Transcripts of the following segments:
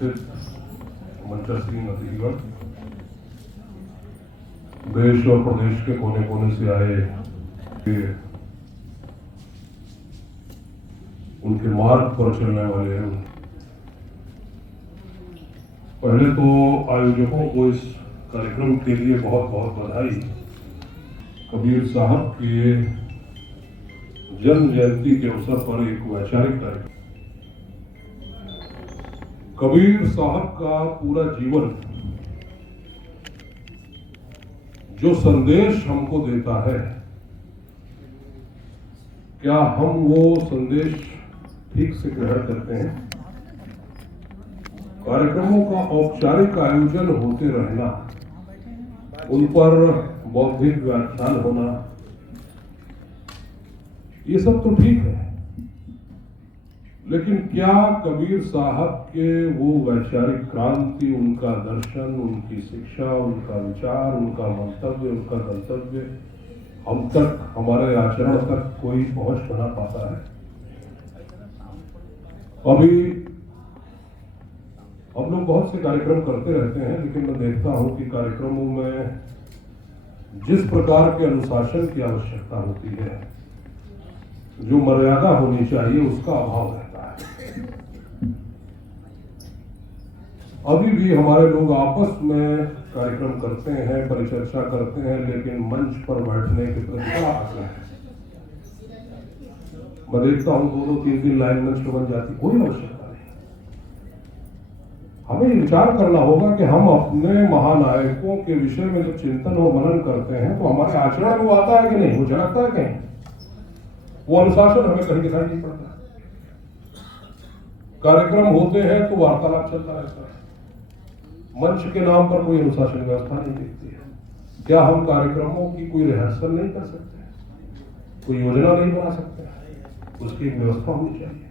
उपस्थित मंचस्थ अतिथिगण, देश और प्रदेश के कोने कोने से आए उनके मार्ग पर चलने वाले हैं। पहले तो आयोजकों को इस कार्यक्रम के लिए बहुत बहुत बधाई। कबीर साहब के जन्म जयंती के अवसर पर एक वैचारिक कार्यक्रम। कबीर साहब का पूरा जीवन जो संदेश हमको देता है, क्या हम वो संदेश ठीक से ग्रहण करते हैं? कार्यक्रमों का औपचारिक आयोजन होते रहना, उन पर बौद्धिक व्याख्यान होना, ये सब तो ठीक है, लेकिन क्या कबीर साहब के वो वैचारिक क्रांति, उनका दर्शन, उनकी शिक्षा, उनका विचार, उनका मंतव्य, उनका गंतव्य हम तक, हमारे आचरण तक कोई पहुंच बना पाता है? अभी हम लोग बहुत से कार्यक्रम करते रहते हैं, लेकिन मैं देखता हूं कि कार्यक्रमों में जिस प्रकार के अनुशासन की आवश्यकता होती है, जो मर्यादा होनी चाहिए, उसका अभाव रहता है। अभी भी हमारे लोग आपस में कार्यक्रम करते हैं, परिचर्चा करते हैं, लेकिन मंच पर बैठने के प्रति बड़ा आग्रह है। मैं देखता हूं 2-2, 3-3 लाइन मंच पर बन जाती, कोई आवश्यकता नहीं। हमें विचार करना होगा कि हम अपने महानायकों के विषय में जब चिंतन और मनन करते हैं, तो हमारे आचरण में वो आता है कि नहीं, वो झलकता है कहीं? वो अनुशासन हमें कहीं दिखाई नहीं पड़ता। कार्यक्रम होते हैं तो वार्तालाप चलता रहता है, मंच के नाम पर कोई अनुशासन व्यवस्था नहीं दिखती है। क्या हम कार्यक्रमों की कोई रिहर्सल नहीं कर सकते? कोई योजना नहीं बना सकते? उसकी एक व्यवस्था होनी चाहिए।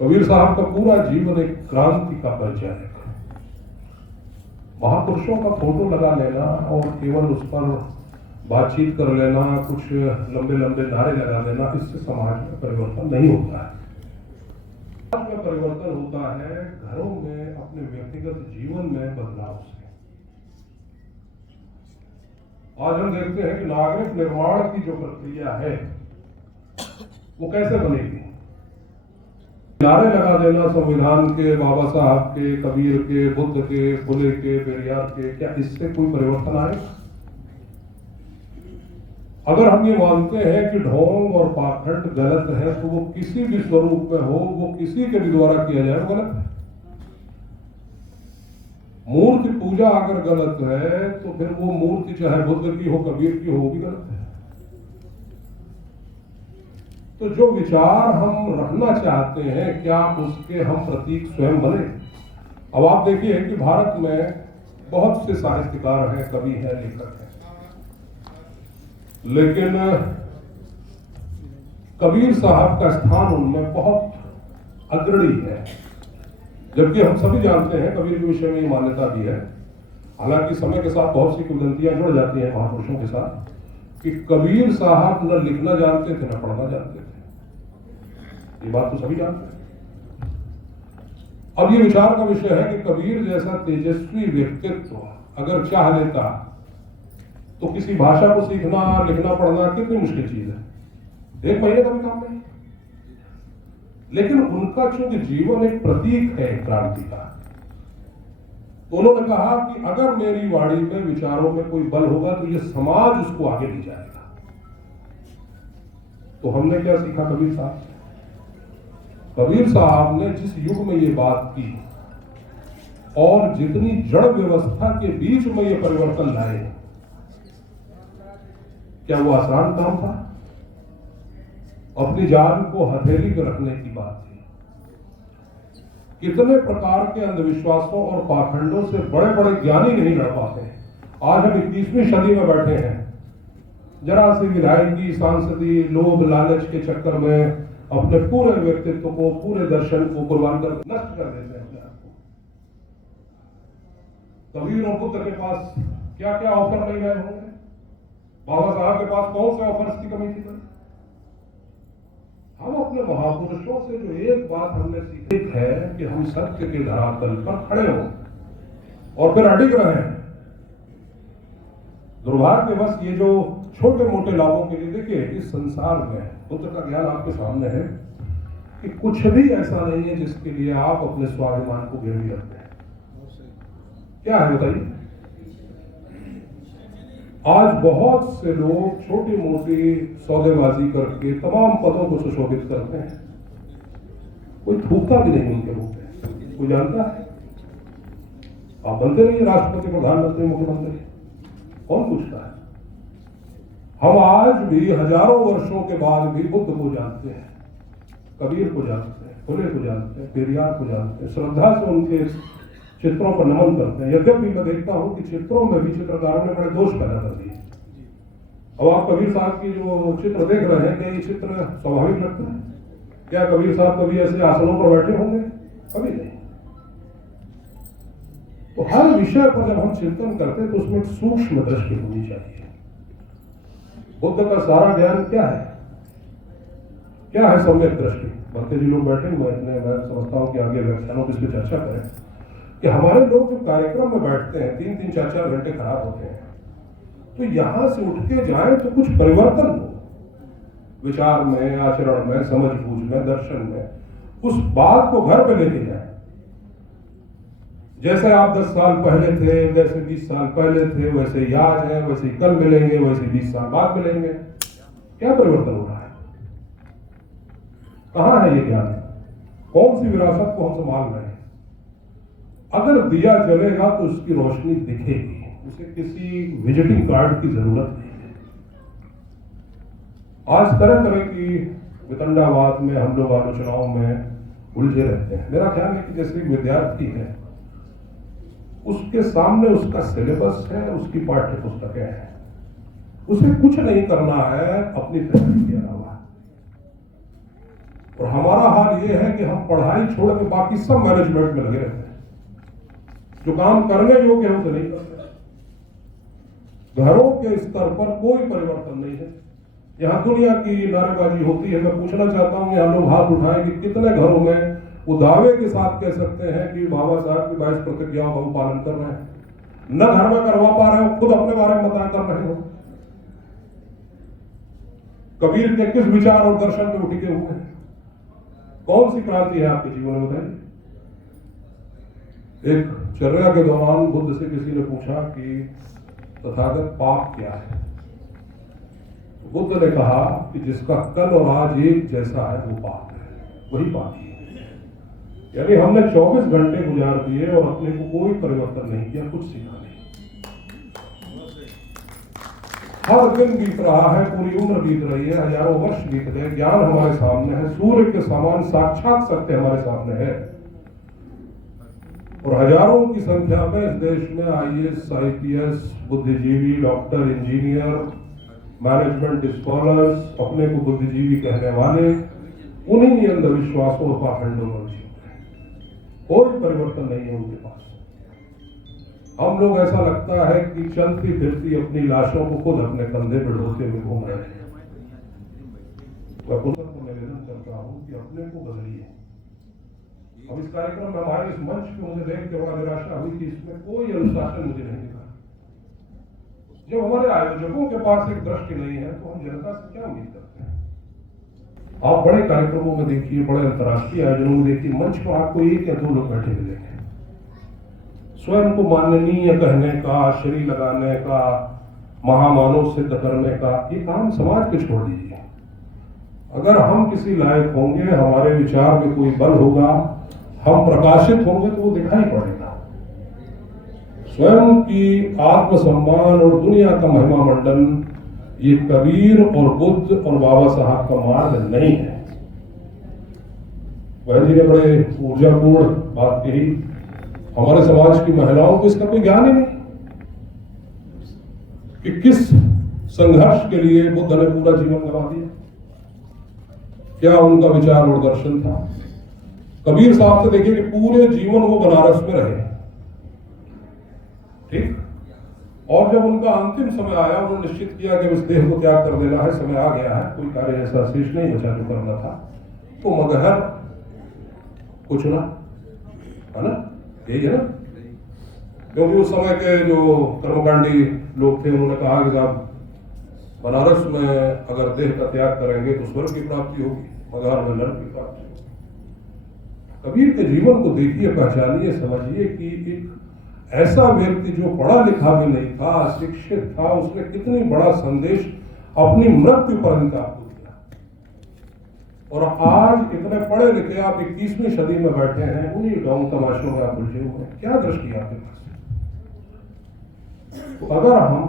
कबीर साहब का पूरा जीवन एक क्रांति का परिचय है। महापुरुषों का फोटो लगा लेना और केवल उस पर बातचीत कर लेना, कुछ लंबे लंबे नारे लगा देना, इससे समाज में परिवर्तन नहीं होता है। समाज में परिवर्तन होता है घरों में, अपने व्यक्तिगत जीवन में बदलाव से। आज हम देखते हैं कि नागरिक निर्माण की जो प्रक्रिया है, वो कैसे बनेगी? नारे लगा देना संविधान के, बाबा साहब के, कबीर के, बुद्ध के, फुले के, पेरियार के, क्या इससे कोई परिवर्तन आएगा? अगर हम ये मानते हैं कि ढोंग और पाखंड गलत है, तो वो किसी भी स्वरूप में हो, वो किसी के भी द्वारा किया जाए, वो गलत है। मूर्ति पूजा अगर गलत है, तो फिर वो मूर्ति चाहे बुद्ध की हो, कबीर की हो, भी गलत है। तो जो विचार हम रखना चाहते हैं, क्या उसके हम प्रतीक स्वयं बने? अब आप देखिए कि भारत में बहुत से साहित्यकार हैं, कवि हैं, लेखक हैं, लेकिन कबीर साहब का स्थान उनमें बहुत अग्रणी है। जबकि हम सभी जानते हैं, कबीर के विषय में ये मान्यता भी है, हालांकि समय के साथ बहुत सी किंवदंतियां जुड़ जाती हैं महापुरुषों के साथ, कि कबीर साहब न लिखना जानते थे न पढ़ना जानते थे। ये बात तो सभी जानते हैं। अब ये विचार का विषय है कि कबीर जैसा तेजस्वी व्यक्तित्व अगर चाह लेता, तो किसी भाषा को सीखना, लिखना, पढ़ना कितनी मुश्किल चीज है, 1 महीने का भी काम नहीं। लेकिन उनका चूंकि जीवन एक प्रतीक है क्रांति का, तो उन्होंने कहा कि अगर मेरी वाणी में, विचारों में कोई बल होगा, तो ये समाज उसको आगे ले जाएगा। तो हमने क्या सीखा कबीर साहब से? कबीर साहब ने जिस युग में ये बात की और जितनी जड़ व्यवस्था के बीच में ये परिवर्तन लाए, क्या वो आसान काम था? अपनी जान को हथेली पर रखने की बात थी। कितने प्रकार के अंधविश्वासों और पाखंडों से बड़े बड़े ज्ञानी नहीं लड़ पाते। आज हम 21वीं सदी में बैठे हैं, जरा सी विधायकी, सांसदी, लोभ लालच के चक्कर में अपने पूरे व्यक्तित्व को, पूरे दर्शन को कुर्बान कर नष्ट कर देते हैं अपने आप को। कबीर और बुद्ध के पास क्या क्या ऑफर नहीं गए होंगे? बाबा साहब के पास कौन से ऑफर्स की कमी थी? हम अपने महापुरुषों से जो एक बात हमने सीखी है कि हम सत्य के धरातल पर खड़े हों और फिर अडिग रहें। दुर्भाग्यवश ये जो छोटे मोटे लाभों के लिए, देखिए इस संसार में बुद्ध का ज्ञान आपके सामने है कि कुछ भी ऐसा नहीं है जिसके लिए आप अपने स्वाभिमान को गिरवी रखते हैं। क्या है बताइए? आज बहुत से लोग छोटी मोटी सौदेबाजी करके तमाम पदों को सुशोभित करते हैं, कोई थूकता भी नहीं उनके मुंह पे। कोई जानता है? आप बनते नहीं राष्ट्रपति, प्रधानमंत्री, मुख्यमंत्री, कौन पूछता है? हम आज भी हजारों वर्षों के बाद भी बुद्ध को जानते हैं, कबीर को जानते हैं, फुले को जानते हैं, पेरियार को जानते हैं, श्रद्धा से उनके चित्रों पर नमन करते हैं। यद्यपि मैं देखता हूं कि चित्रों में भी चित्रकारों ने बड़े दोष पैदा कर दिए। अब आप कबीर साहब की जो चित्र देख रहे हैं, क्या ये चित्र स्वाभाविक लगता है? क्या कबीर साहब कभी ऐसे आसनों पर बैठे होंगे? कभी नहीं। तो हर विषय पर जब हम चिंतन करते हैं तो उसमें एक सूक्ष्म दृष्टि होनी चाहिए। बुद्ध का सारा ज्ञान क्या है? क्या है सम्यक दृष्टि? भक्ति जी लोग बैठे हुए हैं, मैं समझता हूं कि आगे व्याख्यानों की इस पर चर्चा करें कि हमारे लोग जो कार्यक्रम में बैठते हैं 3-3, 4-4 घंटे खराब होते हैं, तो यहां से उठ के जाए तो कुछ परिवर्तन हो विचार में, आचरण में, समझ बूझ में, दर्शन में, उस बात को घर पे लेके जाए। जैसे आप 10 साल पहले थे, जैसे 20 साल पहले थे, वैसे ही आज है, वैसे ही कल मिलेंगे, वैसे 20 साल बाद मिलेंगे। क्या परिवर्तन हो रहा है? कहां है ये ज्ञान? कौन सी विरासत को हम संभाल रहे हैं? अगर दिया जलेगा तो उसकी रोशनी दिखेगी, उसे किसी विजिटिंग कार्ड की जरूरत नहीं है। आज तरह तरह की वितंडावाद में हम लोग आलोचनाओं में उलझे रहते हैं। मेरा ख्याल है कि जैसे एक विद्यार्थी है, उसके सामने उसका सिलेबस है, उसकी पाठ्य पुस्तकें हैं, उसे कुछ नहीं करना है अपनी तैयारी के अलावा। और हमारा हाल ये है कि हम पढ़ाई छोड़ के बाकी सब मैनेजमेंट में लगे रहते हैं। जो काम करने योग्य है उसे नहीं करते। घरों के स्तर पर कोई परिवर्तन नहीं है। यहां दुनिया की नारेबाजी होती है। मैं पूछना चाहता हूं, यहां लोग हाथ उठाएं कि कितने घरों में वो दावे के साथ कह सकते हैं कि बाबा साहब की 22 प्रतिज्ञाओं का वो पालन कर रहे हैं? न घर में करवा पा रहे हो, खुद अपने बारे में बता कर रहे हो। कबीर के किस विचार और दर्शन पे उठे हुए हैं? कौन सी क्रांति है आपके जीवन में बताइए? एक चर्या के दौरान बुद्ध से किसी ने पूछा कि तथागत पाप क्या है? तो बुद्ध ने कहा कि जिसका कल और आज एक जैसा है वो पाप है, वही पापी है। यानी हमने 24 घंटे गुजार दिए और अपने को कोई परिवर्तन नहीं किया, कुछ सीखा नहीं। हर दिन बीत रहा है, पूरी उम्र बीत रही है, हजारों वर्ष बीत गए, ज्ञान हमारे सामने है, सूर्य के समान साक्षात सत्य हमारे सामने है, और हजारों की संख्या में इस देश में IAS, IPS, बुद्धिजीवी, डॉक्टर, इंजीनियर, मैनेजमेंट स्कॉलर्स, अपने को बुद्धिजीवी कहने वाले उन्हीं अंधविश्वासों और पाखंडों में जीते हैं। कोई परिवर्तन नहीं है उनके पास। हम लोग, ऐसा लगता है कि चलती फिरती अपनी लाशों को खुद अपने कंधे पर ढोते हुए घूम रहे हैं। मैं पुनः को निवेदन करता हूं कि अपने को बदलिए। अब इस कार्यक्रम में हमारे इस मंच पे मुझे देख के बड़ा निराशा हुई कि इसमें कोई अनुशासन मुझे नहीं दिखा। जब हमारे आयोजकों के पास एक दृष्टि नहीं है तो हम जनता से क्या उम्मीद करते हैं? आप बड़े कार्यक्रमों में देखिए, बड़े अंतर्राष्ट्रीय आयोजनों में देखिए, मंच पर आपको 1 या 2 लोग बैठे मिलेंगे। स्वयं को माननीय कहने का, श्री लगाने का, महामानव सिद्ध करने का, ये काम समाज पे छोड़ दीजिए। अगर हम किसी लायक होंगे, हमारे विचार में कोई बल होगा, हम प्रकाशित होंगे तो वो दिखाई पड़ेगा। स्वयं की आत्मसम्मान और दुनिया का महिमा मंडन ये कबीर और बुद्ध और बाबा साहब का मार्ग नहीं है। बहन जी ने बड़े ऊर्जापूर्ण बात कही। हमारे समाज की महिलाओं को इसका कोई ज्ञान ही नहीं कि किस संघर्ष के लिए बुद्ध ने पूरा जीवन गंवा दिया, क्या उनका विचार और दर्शन था। कबीर साहब से देखिए कि पूरे जीवन वो बनारस में रहे, ठीक, और जब उनका अंतिम समय आया, उन्होंने निश्चित किया कि इस देह को त्याग कर देना है, समय आ गया है, कोई कार्य ऐसा शेष नहीं बचा जो करना था, तो मगहर को चुना, है ना, यही है ना। क्योंकि उस समय के जो कर्मकांडी लोग थे, उन्होंने कहा कि साहब बनारस में अगर देह का त्याग करेंगे तो स्वर्ग की प्राप्ति होगी, मगहर में नरक की प्राप्ति होगी। कबीर के जीवन को देखिए, पहचानिए, समझिए कि एक ऐसा व्यक्ति जो पढ़ा लिखा भी नहीं था, शिक्षित था, उसने कितनी बड़ा संदेश अपनी मृत्यु पर्यंत आपको दिया। और आज इतने पढ़े लिखे आप 21वीं सदी में बैठे हैं, उन्हीं गांव तमाशों में आप उलझे हुए हैं, क्या दृष्टि आपके पास? तो अगर हम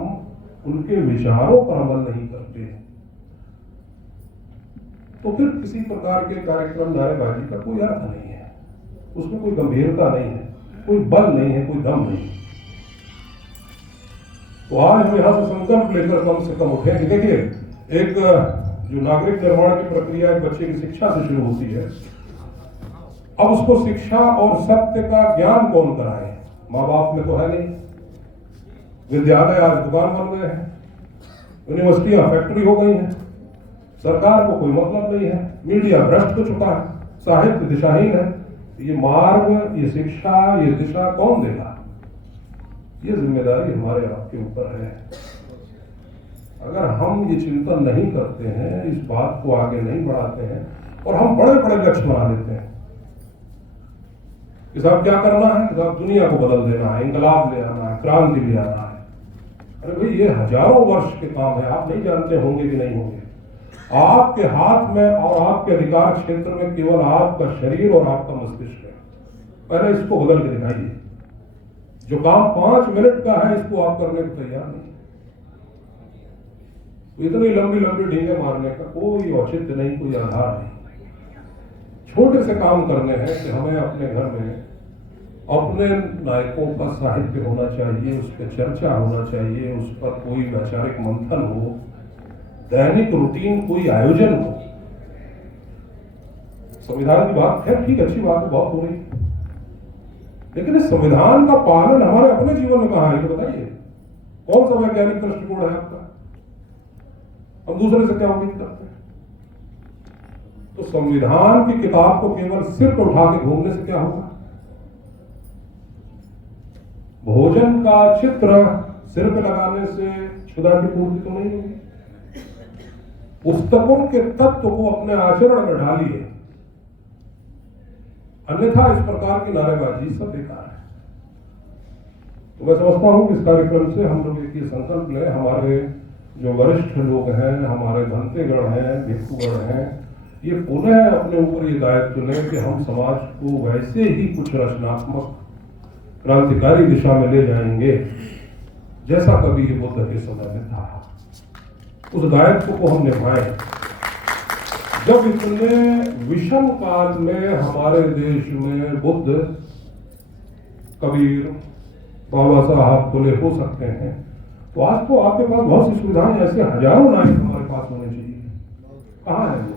उनके विचारों पर अमल नहीं करते तो फिर किसी प्रकार के कार्यक्रम नारेबाजी का कोई अर्थ नहीं है, उसमें कोई गंभीरता नहीं है, कोई बल नहीं है, कोई दम नहीं। तो आज हम यहां से संकल्प लेकर कम से कम उठे कि देखिए, एक जो नागरिक निर्माण की प्रक्रिया एक बच्चे की शिक्षा से शुरू होती है, अब उसको शिक्षा और सत्य का ज्ञान कौन कराए? माँ बाप में तो है नहीं। विद्यालय आज दुकान बन गए हैं, यूनिवर्सिटियां फैक्ट्री हो गई हैं, सरकार को कोई मतलब नहीं है, मीडिया भ्रष्ट हो चुका है, साहित्य दिशाहीन है। ये मार्ग, ये शिक्षा, ये दिशा कौन देगा? ये जिम्मेदारी हमारे आपके ऊपर है। अगर हम ये चिंतन नहीं करते हैं, इस बात को आगे नहीं बढ़ाते हैं और हम बड़े बड़े लक्ष्य बना लेते हैं कि साहब क्या करना है, साहब दुनिया को बदल देना है, इंकलाब ले आना है, क्रांति ले आना है। अरे भाई, ये हजारों वर्ष के काम है, आप नहीं जानते होंगे कि नहीं होंगे। आपके हाथ में और आपके अधिकार क्षेत्र में केवल आपका शरीर और आपका मस्तिष्क है। पहले इसको बदल के दिखाइए। जो काम 5 मिनट का है, इसको आप करने को तैयार नहीं। इतनी लंबी लंबी ढींगे मारने का कोई औचित्य नहीं, कोई आधार नहीं। छोटे से काम करने हैं कि हमें अपने घर में अपने नायकों का साहित्य होना चाहिए, उस पर चर्चा होना चाहिए, उस पर कोई वैचारिक मंथन हो, दैनिक रूटीन कोई आयोजन हो। संविधान की बात है, ठीक, अच्छी बात है, बहुत हो रही, लेकिन इस संविधान का पालन हमारे अपने जीवन में कहां है, ये बताइए। कौन सा वैज्ञानिक दृष्टिकोण है आपका? हम दूसरे से क्या उम्मीद करते हैं? तो संविधान की किताब को केवल सिर पर उठा के घूमने से क्या होगा? भोजन का चित्र सिर पे लगाने से क्षुधा की पूर्ति तो नहीं होगी। पुस्तकों के तत्व को अपने आचरण में ढालिए, अन्यथा इस प्रकार की नारेबाजी सब बेकार है। तो मैं समझता हूं कि इस कार्यक्रम से हम लोग एक संकल्प लें, हमारे जो वरिष्ठ लोग हैं, हमारे भंतेगण हैं, भिक्षुगण हैं, ये पुनः अपने ऊपर ये दायित्व लें कि हम समाज को वैसे ही कुछ रचनात्मक क्रांतिकारी दिशा में ले जाएंगे जैसा कभी ये बुद्ध के समय में था। उस दायित्व को हम निभाएं। जब इतने विषम काल में हमारे देश में बुद्ध, कबीर, बाबा साहब खुले हो सकते हैं, तो आज तो आपके पास बहुत सी सुविधाएं, ऐसे हजारों नायक हमारे पास होने चाहिए। कहां है वो?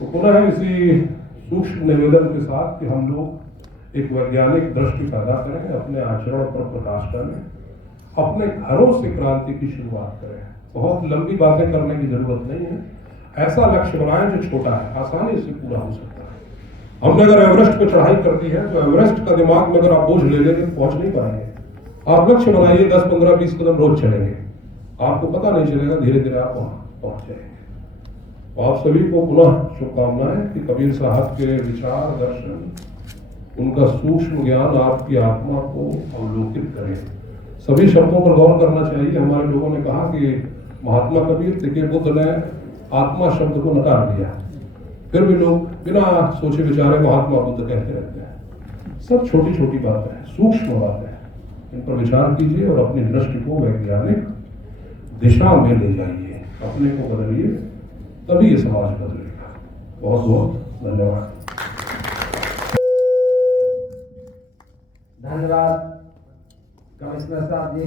तो पुनः इसी सूक्ष्म निवेदन के साथ कि हम लोग एक वैज्ञानिक दृष्टि पैदा करें, अपने आचरण पर प्रकाश करें, अपने घरों से क्रांति की शुरुआत करें। बहुत लंबी बातें करने की जरूरत नहीं है, ऐसा लक्ष्य बनाएं जो छोटा है, आसानी से पूरा हो सकता है। हमने अगर एवरेस्ट पर चढ़ाई कर दी है तो एवरेस्ट का दिमाग में अगर आप बोझ ले लेंगे तो पहुंच नहीं पाएंगे। आप लक्ष्य बनाइए, 10, 15, 20 कदम रोज चलेंगे, आपको पता नहीं चलेगा, धीरे धीरे आप वहां पहुंच जाएंगे। आप सभी को पुनः शुभकामनाएं कि कबीर साहब के विचार, दर्शन, उनका सूक्ष्म ज्ञान आपकी आत्मा को अवलोकित करे। सभी शब्दों पर गौर करना चाहिए। हमारे लोगों ने कहा कि महात्मा कबीर के बुद्ध ने आत्मा शब्द को नकार दिया, फिर भी लोग बिना सोचे विचारे महात्मा बुद्ध कहते रहते हैं। सब छोटी छोटी बातें हैं, सूक्ष्म बातें हैं, इन पर विचार कीजिए और अपनी दृष्टि को वैज्ञानिक दिशा में ले जाइए, अपने को बदलिए, तभी ये समाज बदलेगा। बहुत बहुत धन्यवाद। धन्यवाद कमिश्नर साहब जी।